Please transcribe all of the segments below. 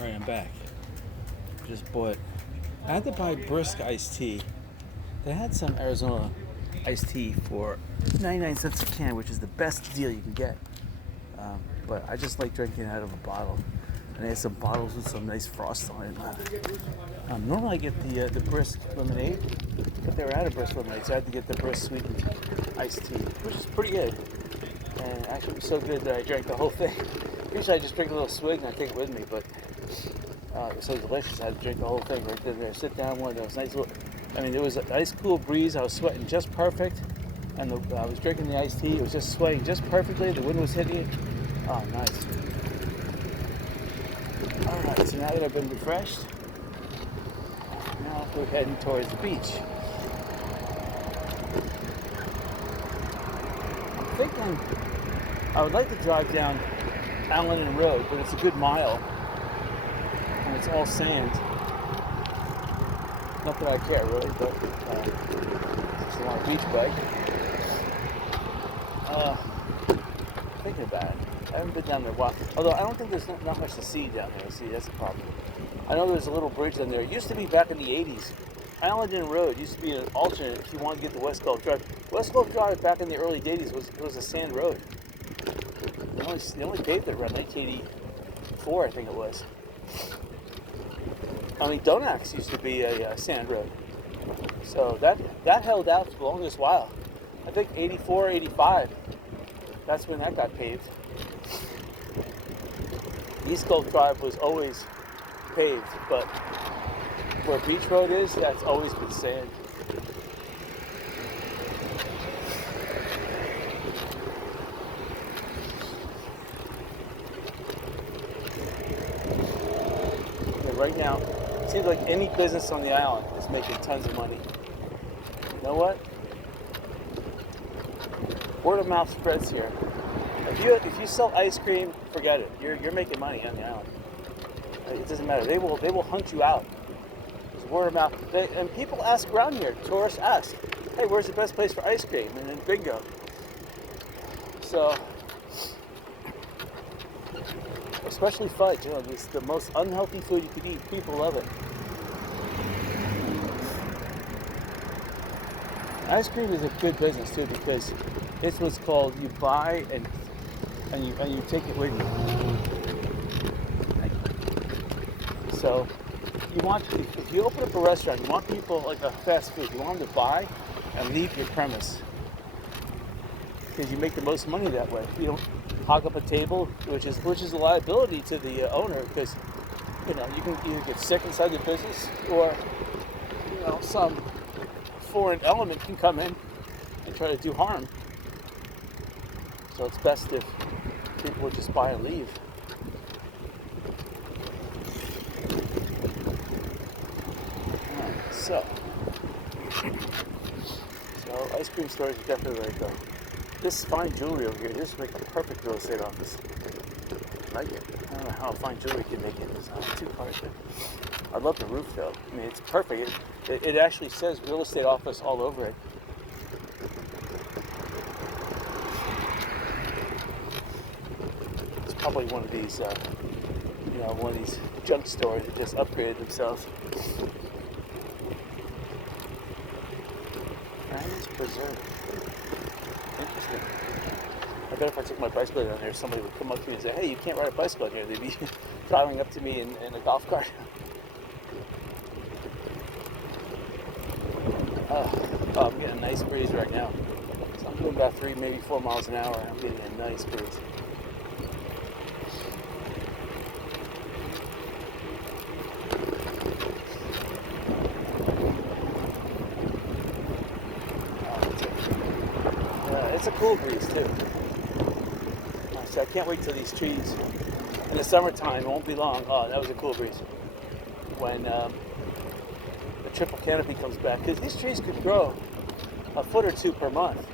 Alright, I'm back. Just bought. I had to buy brisk iced tea. They had some Arizona iced tea for 99 cents a can, which is the best deal you can get. But I just like drinking out of a bottle. And they had some bottles with some nice frost on it. Normally I get the brisk lemonade, but they were out of brisk lemonade, so I had to get the brisk sweetened iced tea, which is pretty good. And actually it was so good that I drank the whole thing. Usually I just drink a little swig and I take it with me, but it was so delicious I had to drink the whole thing right there. Sit down one of those nice little, there was a nice cool breeze. I was sweating just perfect. And I was drinking the iced tea. It was just sweating just perfectly. The wind was hitting it. Oh, nice. All right, so now that I've been refreshed, now we're heading towards the beach. I'm thinking I would like to drive down Allen Road, but it's a good mile, and it's all sand. Not that I care really, but just want a beach bike. Thinking about it. I haven't been down there in a while. Although I don't think there's not much to see down there. See, that's a problem. I know there's a little bridge down there. It used to be back in the 80s. Allendon Road used to be an alternate if you wanted to get to West Gulf Drive. West Gulf Drive back in the early 80s was a sand road. They only paved it around 1984, I think it was. Donax used to be a sand road. So that held out for the longest while. I think 84, 85, that's when that got paved. East Gulf Drive was always paved, but where Beach Road is, that's always been sand. And right now, it seems like any business on the island is making tons of money. You know what? Word of mouth spreads here. If you sell ice cream, forget it. You're making money on the island. It doesn't matter. They will hunt you out. It's word of mouth. And people ask around here. Tourists ask, "Hey, where's the best place for ice cream?" And then bingo. So, especially fudge. It's the most unhealthy food you could eat. People love it. Ice cream is a good business too because it's what's called you buy and you take it with you. So if you open up a restaurant, you want people like a fast food, you want them to buy and leave your premise because you make the most money that way. You don't hog up a table, which is a liability to the owner because you can either get sick inside the business or some foreign element can come in and try to do harm. So it's best if people would just buy and leave. Alright, so ice cream stores are definitely where to go. This fine jewelry over here, this would make a perfect real estate office. I like it. I don't know how fine jewelry can make it. It's not too hard. I love the roof though. It's perfect. It actually says real estate office all over it. It's probably one of these, one of these junk stores that just upgraded themselves. Diamonds Preserve. Interesting. I bet if I took my bicycle down there, somebody would come up to me and say, "Hey, you can't ride a bicycle here." They'd be driving up to me in a golf cart. I'm getting a nice breeze right now. So I'm doing about 3, maybe 4 miles an hour. I'm getting a nice breeze. It's a cool breeze too. So I can't wait till these trees in the summertime. It won't be long. Oh, that was a cool breeze. When the triple canopy comes back, because these trees could grow a foot or two per month.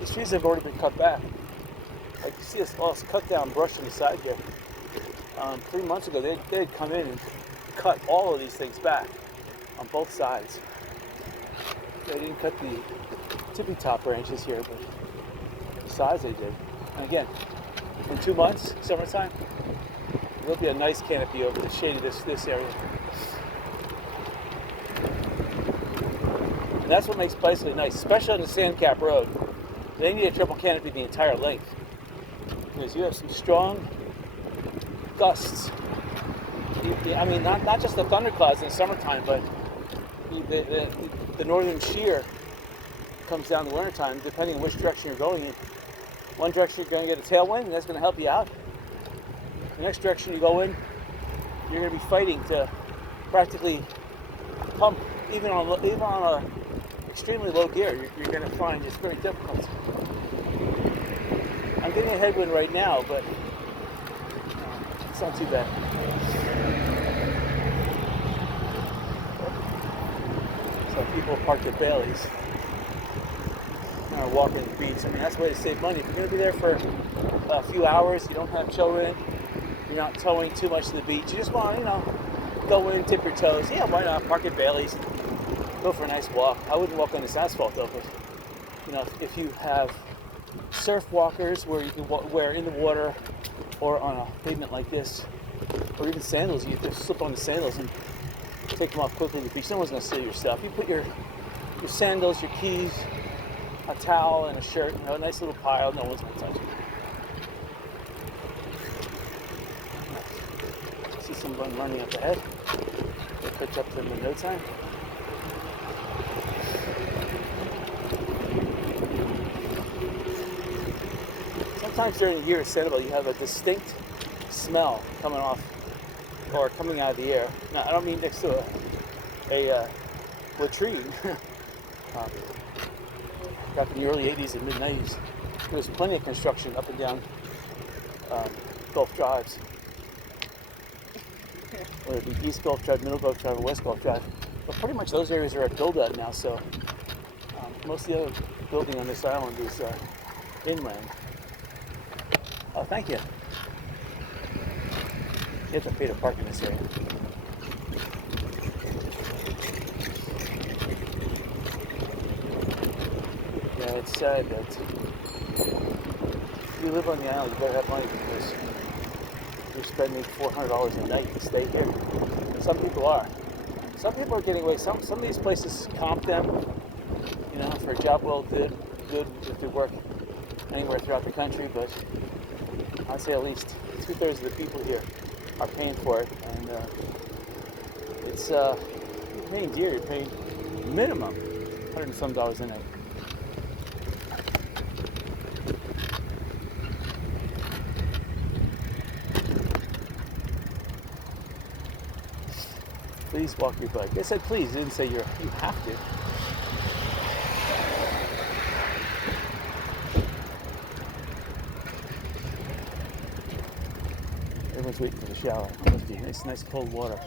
These trees have already been cut back. Like you see all this cut down brush on the side here. 3 months ago, they had come in and cut all of these things back on both sides. They didn't cut the tippy top branches here, but the sides they did. And again, in 2 months, summertime, there'll be a nice canopy over the shade of this area. And that's what makes bicycling nice, especially on the Sandcap Road. They need a triple canopy the entire length, because you have some strong gusts. I mean, not just the thunderclouds in the summertime, but the northern shear comes down in the wintertime, depending on which direction you're going in. One direction you're going to get a tailwind, and that's going to help you out. The next direction you go in, you're going to be fighting to practically pump, even on a extremely low gear. You're going to find it's very difficult. I'm getting a headwind right now, but it's not too bad. So people park their Baileys and are walking the beach. I mean, that's a way to save money. If you're going to be there for a few hours, you don't have children, you're not towing too much to the beach, you just want to, go in, tip your toes. Yeah, why not? Park at Baileys, go for a nice walk. I wouldn't walk on this asphalt though, but if you have surf walkers where you can wear in the water or on a pavement like this, or even sandals, you just slip on the sandals and take them off quickly to the beach. No one's going to steal your stuff. You put your sandals, your keys, a towel, and a shirt, a nice little pile. No one's going to touch it. See someone running up ahead. We'll catch up to them in no time. Sometimes during the year at Sanibel, you have a distinct smell coming out of the air. Now, I don't mean next to a latrine. Back in the early 80s and mid 90s, there was plenty of construction up and down Gulf Drives. Whether it be East Gulf Drive, Middle Gulf Drive, or West Gulf Drive. But pretty much those areas are at build-out now, so most of the other building on this island is inland. Oh, thank you. You have to pay to park in this area. Yeah, it's sad that if you live on the island, you better have money because you're spending $400 a night to stay here. And some people are. Some people are getting away. Some of these places comp them, for a job well good if they work anywhere throughout the country, but I'd say at least 2/3 of the people here are paying for it, and it's you're paying dear. You're paying minimum $100 and some a night. Please walk your bike. I said please. I didn't say you have to. Everyone's waiting for the shower. Must be nice cold water.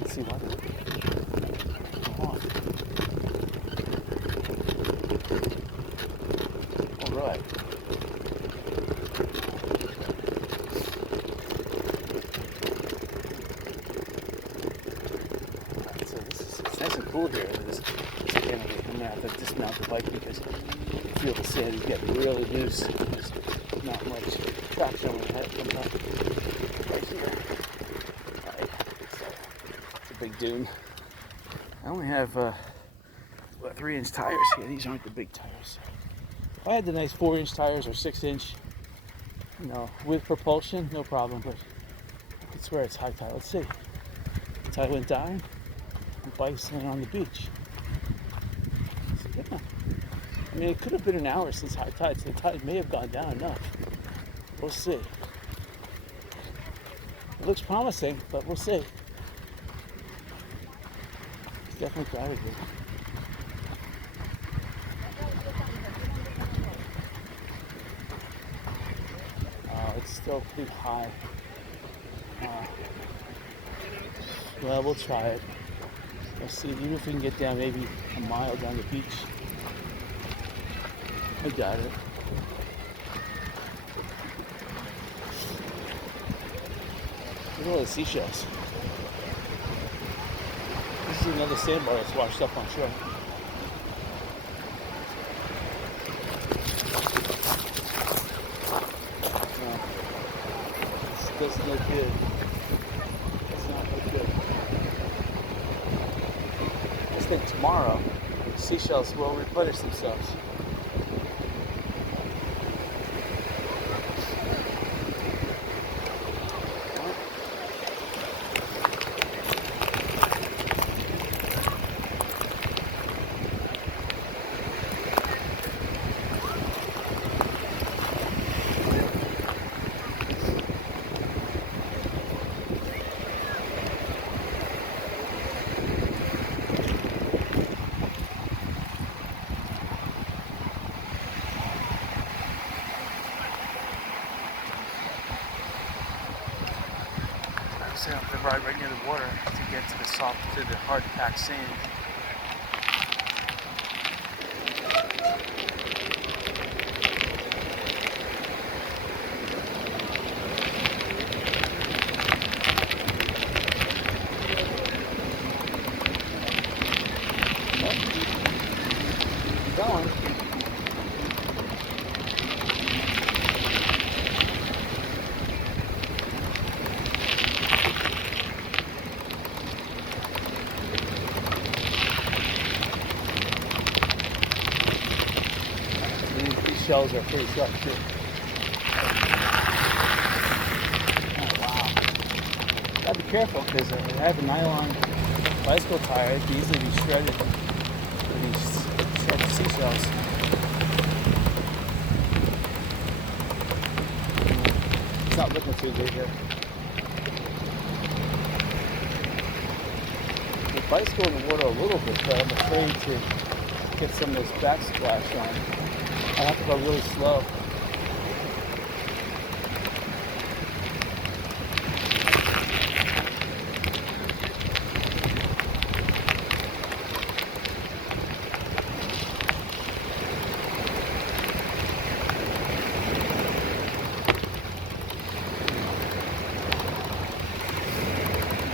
Let's see what. Come on. All right. So it's nice and cool here. This canopy. I'm gonna have to dismount the bike because I feel the sand is getting really loose. There's not much traction when the head comes up right here. Right. It's a big dune. I only have 3-inch tires here. These aren't the big tires. If I had the nice 4-inch tires or 6-inch, with propulsion, no problem. But I could swear it's high tide. Let's see. The tide went down. The bike's laying on the beach. So, yeah. I mean, it could have been an hour since high tide, so the tide may have gone down enough. We'll see. It looks promising, but we'll see. It's definitely crowded here. It's still pretty high. Well, we'll try it. Let's see, even if we can get down maybe a mile down the beach. I got it. Look at all the seashells. This is another sandbar that's washed up on shore. That's no good. That's not no good. I just think tomorrow seashells will replenish themselves. I have to ride right near the water to get to the hard packed sand. Going. These shells are pretty sharp too. Oh, wow. Gotta be careful because I have a nylon bicycle tire. It could easily be shredded with these sharp seashells. It's not looking too good here. The bicycle in the water a little bit, but I'm afraid to get some of this backsplash on. I have to go really slow.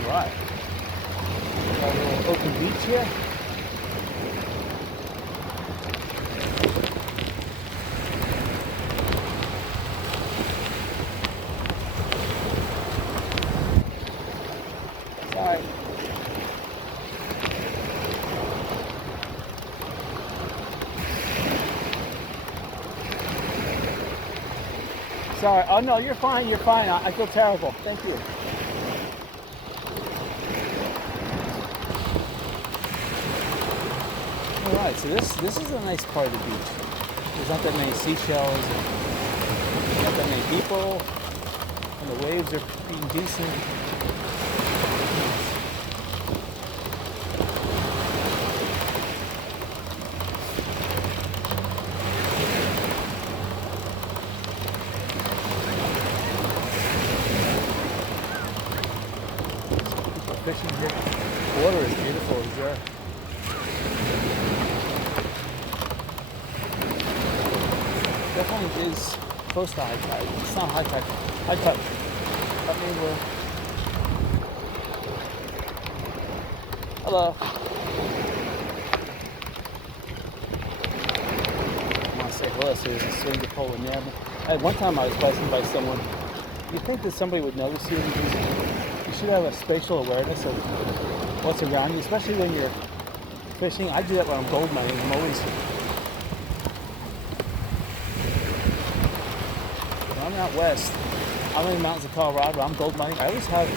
All right. Got a little open beach here. Sorry. Oh no, you're fine. You're fine. I feel terrible. Thank you. All right. So this is a nice part of the beach. There's not that many seashells. And not that many people. And the waves are being decent. Fishing here. The water is beautiful as there. Definitely is close to high tide. It's not high tide. High tide. I mean, hello. I want to say hello, so there's a swinger pole in there. At one time I was biking by someone. You'd think that somebody would notice you. You should have a spatial awareness of what's around you, especially when you're fishing. I do that when I'm gold mining. I'm always, when I'm out west, I'm in the mountains of Colorado, I'm gold mining. I always have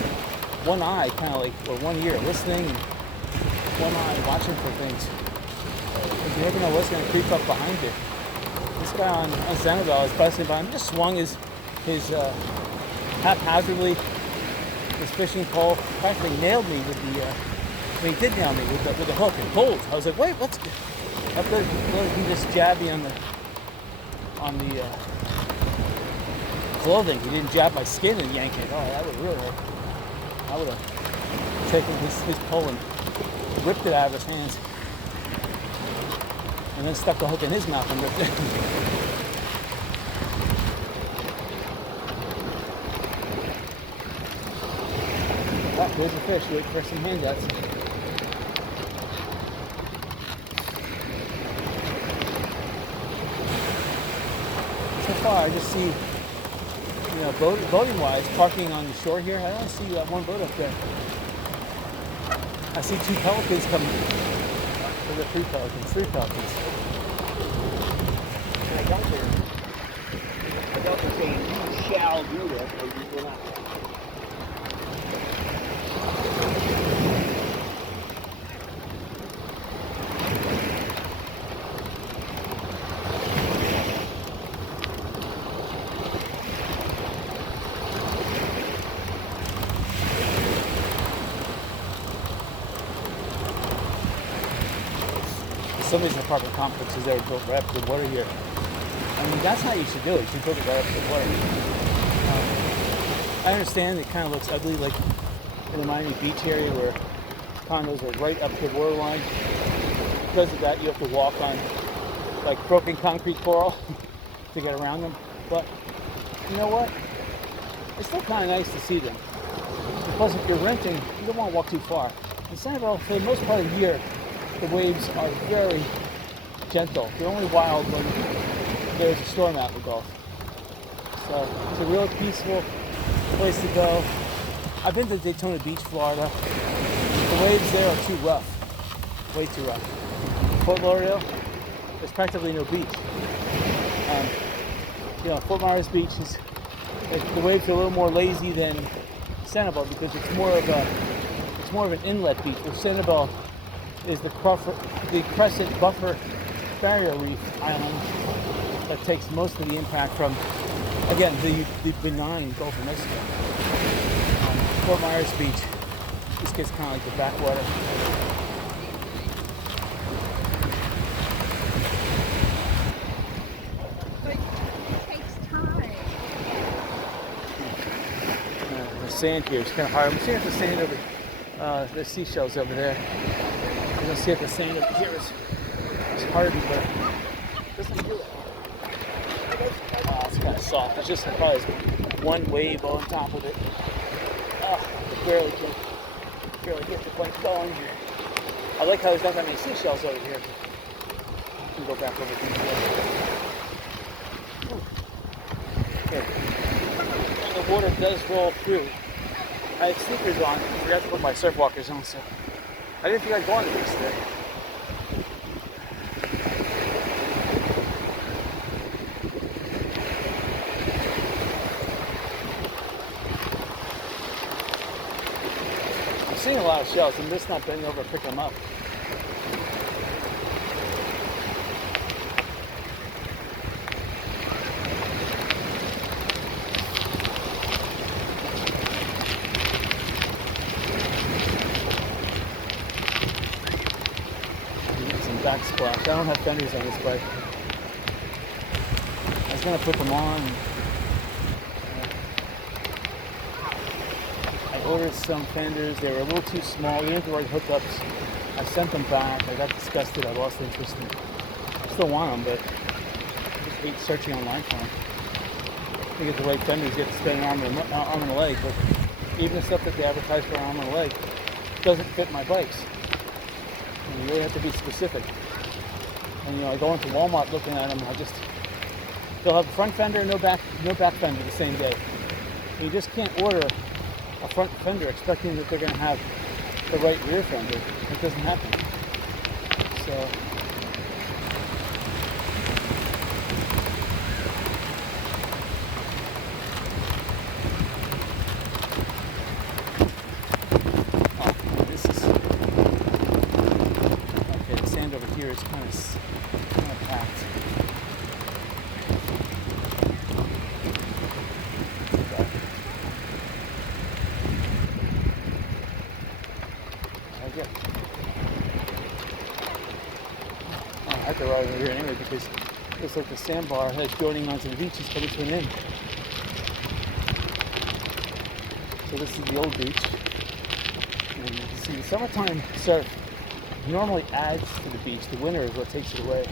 one eye, kind of like, or one ear listening, and one eye watching for things. Because you never know what's going to creep up behind you. This guy on Sanibel was bicycling by him, just swung his haphazardly. This fishing pole practically nailed me with the, he did nail me with the hook and pulled. I was like, wait, what's, I thought he just jabbed me on the clothing. He didn't jab my skin and yank it. Oh, that would really hurt. I would have taken his pole and ripped it out of his hands. And then stuck the hook in his mouth and ripped it. Oh, there's a fish. Wait for some hangouts. So far, I just see boating wise, parking on the shore here, I don't see one boat up there. I see 2 pelicans coming. Or the 3 pelicans, 3 pelicans. And I don't say you shall do this, or you will not. Some of these apartment complexes that are built right up to the water here. I mean, that's how you should do it. You should build it right up to the water. I understand it kind of looks ugly, like in the Miami Beach area where condos are right up to the waterline. Because of that, you have to walk on like broken concrete coral to get around them. But you know what? It's still kind of nice to see them. Plus, if you're renting, you don't want to walk too far. In Sanibel, for the most part of the year, the waves are very gentle. They're only wild when there's a storm out in the Gulf. So it's a real peaceful place to go. I've been to Daytona Beach, Florida. The waves there are too rough, way too rough. Fort Lauderdale, there's practically no beach. Fort Myers Beach is the waves are a little more lazy than Sanibel because it's more of an inlet beach. Where Sanibel is the Crescent Buffer Barrier Reef Island that takes most of the impact from, again, the benign Gulf of Mexico. Fort Myers Beach, this gets kind of like the backwater. But it takes time. The sand here is kind of hard. I'm seeing if the sand over, the seashells over there. I'm gonna see if the sand up here is hardened, but it doesn't feel it. Oh, it's kind of soft. It's just probably one wave on top of it. Oh, I barely get the point going here. I like how there's not that many seashells over here. I can go back over here. Okay. And the water does roll through. I had sneakers on. I forgot to put my surf walkers on, so I didn't think I'd go on the beach today. I'm seeing a lot of shells. I'm just not bending over to pick them up. Backsplash. I don't have fenders on this bike. I was gonna put them on. I ordered some fenders. They were a little too small. They weren't the right hookups. I sent them back. I got disgusted. I lost interest in them. I still want them, but I just hate searching online for them. To get the right fenders, you have to spend an arm and a leg. But even the stuff that they advertise for an arm and a leg doesn't fit my bikes. You really have to be specific. And I go into Walmart looking at them. They'll have a front fender and no back fender the same day. And you just can't order a front fender expecting that they're going to have the right rear fender. It doesn't happen. So. It's kind of packed. Okay. I have to ride over here anyway because it looks like the sandbar head joining onto the beach is coming to an end. So this is the old beach. And you can see the summertime surf normally adds to the beach. The winter is what takes it away.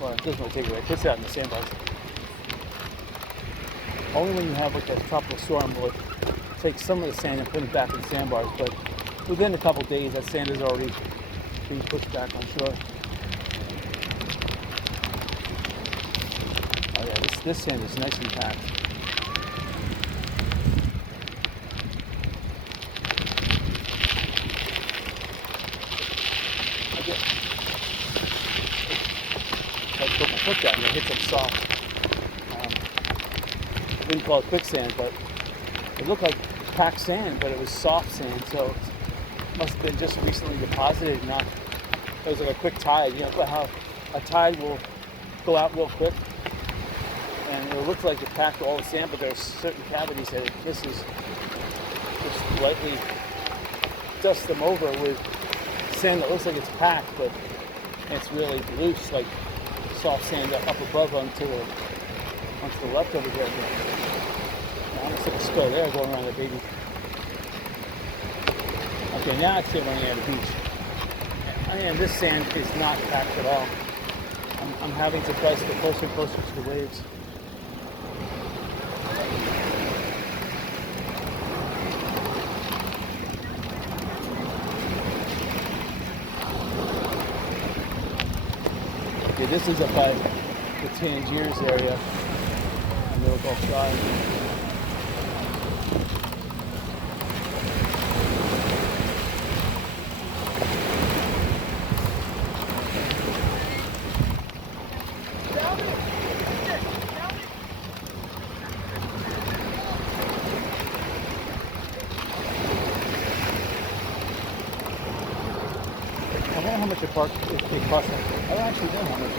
Well, it doesn't really take it away. It puts it out in the sandbars. Only when you have like a tropical storm will it take some of the sand and put it back in the sandbars. But within a couple days, that sand is already being pushed back on shore. Oh yeah, this sand is nice and packed. hit some soft. I wouldn't call it quicksand, but it looked like packed sand, but it was soft sand, so it must have been just recently deposited. It was like a quick tide. You know how a tide will go out real quick, and it looks like it packed all the sand, but there's certain cavities that it misses. Just lightly dust them over with sand that looks like it's packed, but it's really loose, like soft sand up above onto the left over there. I almost like a spill there going around the baby. Okay, now it's running out of the beach. And this sand is not packed at all. I'm having to press get closer and closer to the waves. Okay, this is up by the Tangiers area on Middle Gulf Drive. I wonder how much it costs. I don't actually know how much it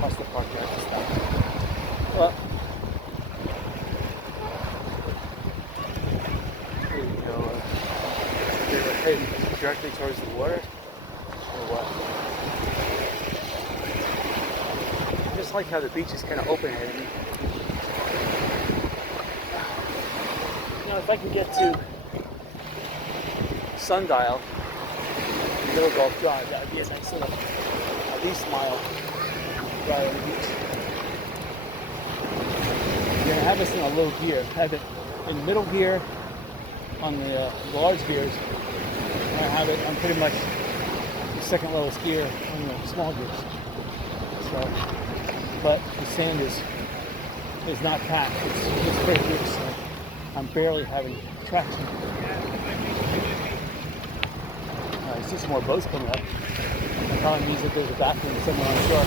costs to park there. Well, here you go. They were heading directly towards the water, or what? I just like how the beach is kind of open-headed. You know, if I can get to Sundial, Middle Gulf Drive, that would be a nice little, at least mile ride on the beach. You're going to have this in a low gear. Have it in middle gear on the large gears. And I have it on pretty much the second lowest gear on the small gears. So, but the sand is not packed. It's pretty loose. So I'm barely having traction. I see some more boats coming up. That probably means that there's a bathroom somewhere on shore.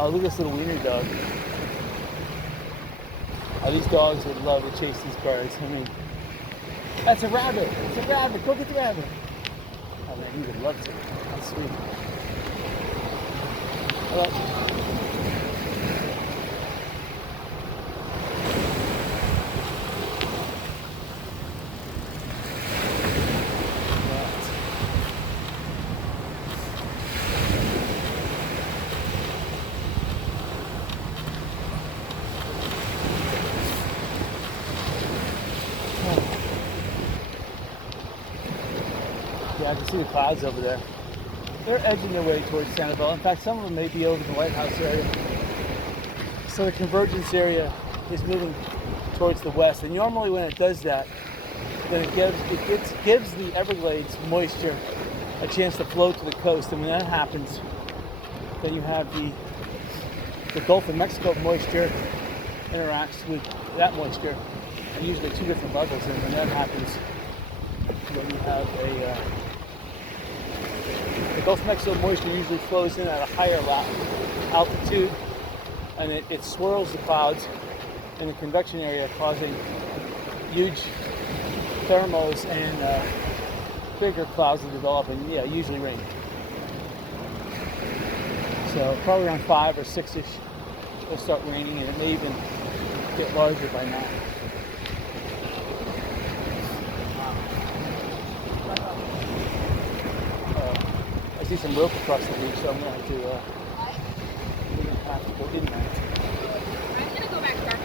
Oh, look at this little wiener dog. Oh, these dogs would love to chase these birds. I mean, that's a rabbit. It's a rabbit. Go get the rabbit. Oh man, he would love to. That's sweet. Hello. Yeah, I can see the clouds over there. They're edging their way towards Sanibel. In fact, some of them may be over the White House area. So the convergence area is moving towards the west. And normally when it does that, then it gives the Everglades moisture a chance to flow to the coast. And when that happens, then you have the Gulf of Mexico moisture interacts with that moisture, and usually two different levels. And when that happens, then you have the Gulf of Mexico moisture usually flows in at a higher altitude, and it swirls the clouds in the convection area, causing huge thermals and bigger clouds to develop, and yeah, usually rain. So probably around 5 or 6-ish, it'll start raining, and it may even get larger by now. I see some rope across the beach, so I'm going to have to go in that. I'm gonna go back to our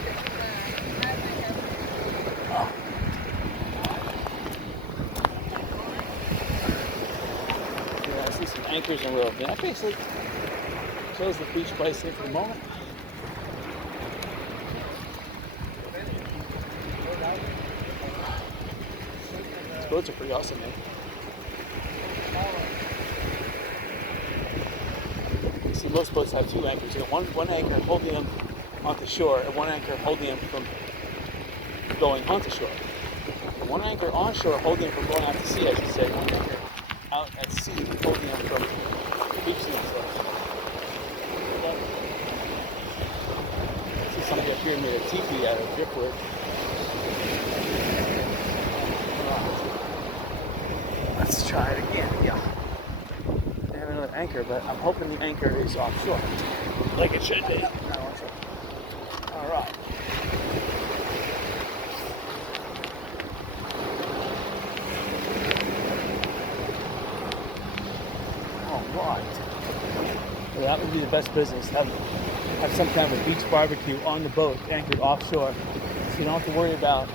Yeah, I see some anchors and rope. And that basically shows the beach pricing for the moment. boats are pretty awesome, man. You see, most boats have two anchors. You know, one anchor holding them onto shore, and one anchor holding them from going onto shore. One anchor on shore holding them from going out to sea, I should say. One anchor out at sea holding them from the beach to themselves. I see somebody up here made a teepee out of driftwood. Let's try it again. Yeah. They have another anchor, but I'm hoping the anchor is offshore. Like it should be. Alright. Alright. Well, that would be the best business. Have some kind of a beach barbecue on the boat, anchored offshore. So you don't have to worry about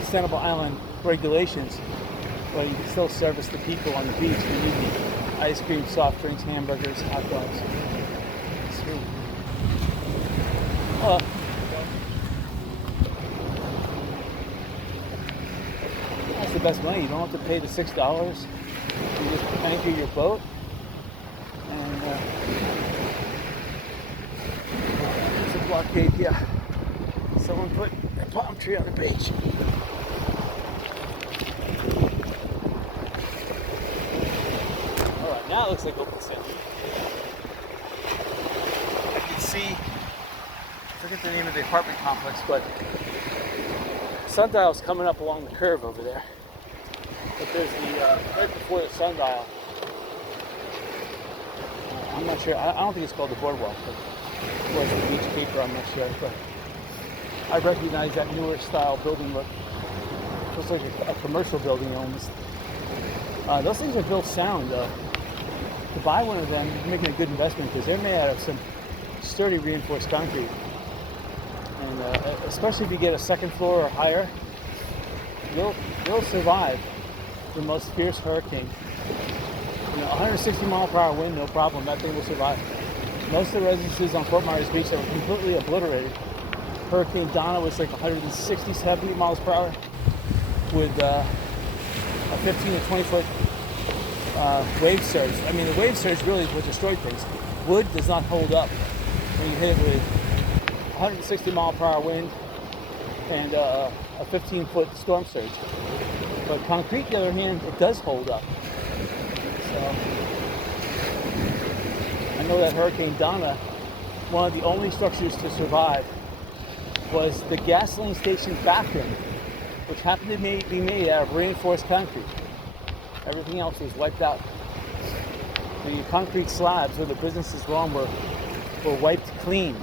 Sanibel Island regulations. But you can still service the people on the beach. You need the ice cream, soft drinks, hamburgers, hot dogs. Sweet. That's the best money. You don't have to pay the $6. You just anchor your boat. And there's a blockade. Yeah. Someone put a palm tree on the beach. Now it looks like open sand. I can see, I forget the name of the apartment complex, but sundial's coming up along the curve over there. But there's the, right before the sundial, I'm not sure, I don't think it's called the boardwalk, but or it's the beach keeper, I'm not sure. But I recognize that newer style building look. It looks like a commercial building almost. Those things are built sound. To buy one of them, you're making a good investment because they're made out of some sturdy reinforced concrete. And especially if you get a second floor or higher, you'll survive the most fierce hurricane. You know, 160 mile per hour wind, no problem, that thing will survive. Most of the residences on Fort Myers Beach that were completely obliterated. Hurricane Donna was like 160, 70 miles per hour with a 15 to 20 foot wave surge. I mean, the wave surge really is what destroyed things. Wood does not hold up when you hit it with 160 mile per hour wind and a 15-foot storm surge. But concrete, on the other hand, it does hold up. So I know that Hurricane Donna, one of the only structures to survive was the gasoline station bathroom, which happened to be made out of reinforced concrete. Everything else was wiped out. The concrete slabs where the businesses were on were wiped clean,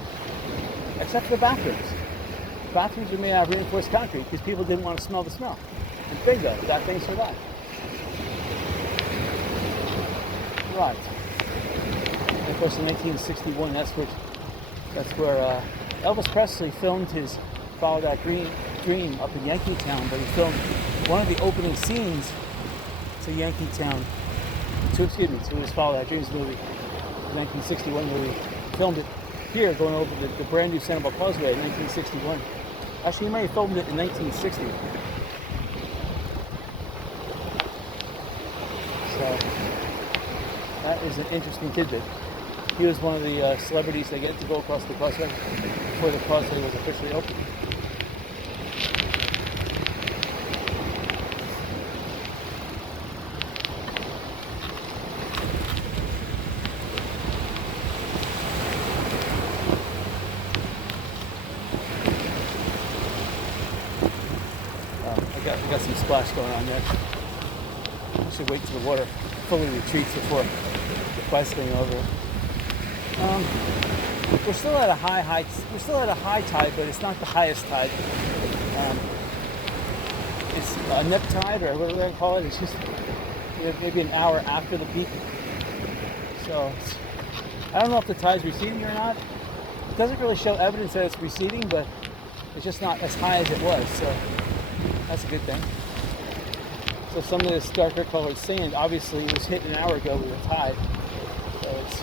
except for the bathrooms. Bathrooms were made out of reinforced concrete because people didn't want to smell the smell. And bingo, that thing survived. Right. And of course, in 1961, that's where Elvis Presley filmed his Follow That Dream up in Yankeetown, but he filmed one of the opening scenes to Yankeetown, to his Follow That Dreams movie, the 1961 movie. Filmed it here, going over the brand new Sanibel Causeway in 1961. Actually, he might have filmed it in 1960. So, that is an interesting tidbit. He was one of the celebrities that get to go across the causeway before the causeway was officially opened. I got some splash going on there. I should wait till the water fully retreats before bicycling over. We're still at a high tide, but it's not the highest tide. It's a nip tide, or what do they call it? It's just maybe an hour after the peak. So I don't know if the tide's receding or not. It doesn't really show evidence that it's receding, but it's just not as high as it was. So that's a good thing. So some of this darker colored sand obviously was hit an hour ago with a tide. So it's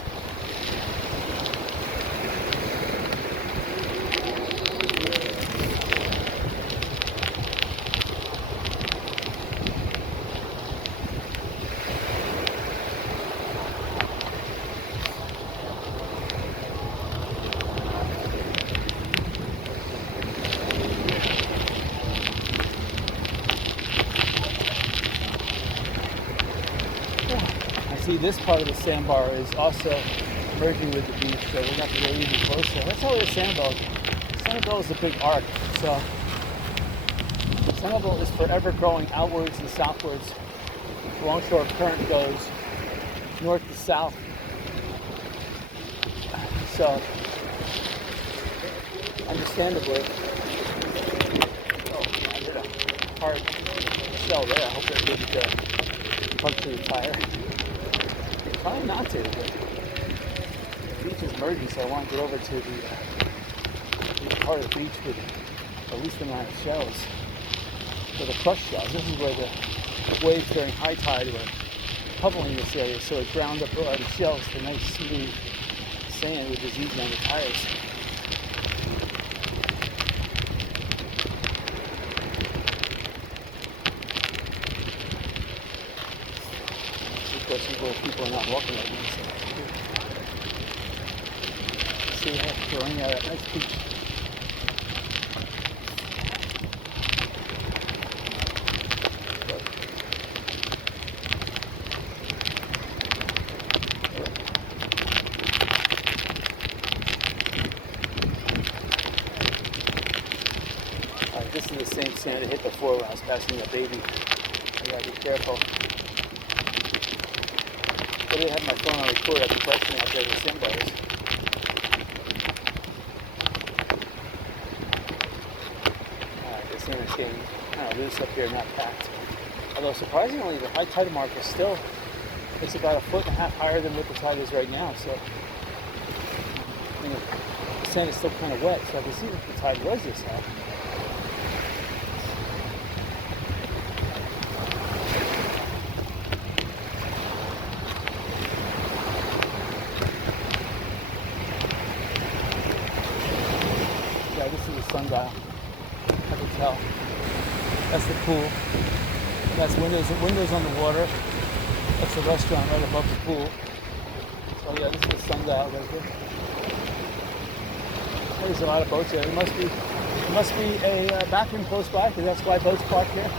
this part of the sandbar is also merging with the beach, so we're going to have to go even closer. That's how it is Sanibel. Sanibel is a big arc, so Sanibel is forever growing outwards and southwards. The longshore current goes north to south. So, understandably, I did a hard sell there. I hope that didn't puncture the tire. Trying not to, but the beach is merging, so I want to get over to the part of the beach with the least amount of shells, for the crushed shells. This is where the waves during high tide were pummeling this area, so it ground up a lot of shells to nice smooth sand, which is easy on the tires. Of course, people are not walking right now, so see how we're running out of nice beach. This is the same sand I hit before when I was passing a baby. I gotta be careful. I didn't have my phone on record. I've been questioning out there with sandbars. The sand is getting kind of loose up here, not packed. Although surprisingly, the high tide mark is still, it's about 1.5 feet higher than what the tide is right now. So the sand is still kind of wet, so I can see if the tide was this high. This is the sundial. I can tell. That's the pool. That's windows on the water. That's the restaurant right above the pool. So yeah, this is the sundial right here. There's a lot of boats here. There must be a bathroom close by, because that's why boats park here.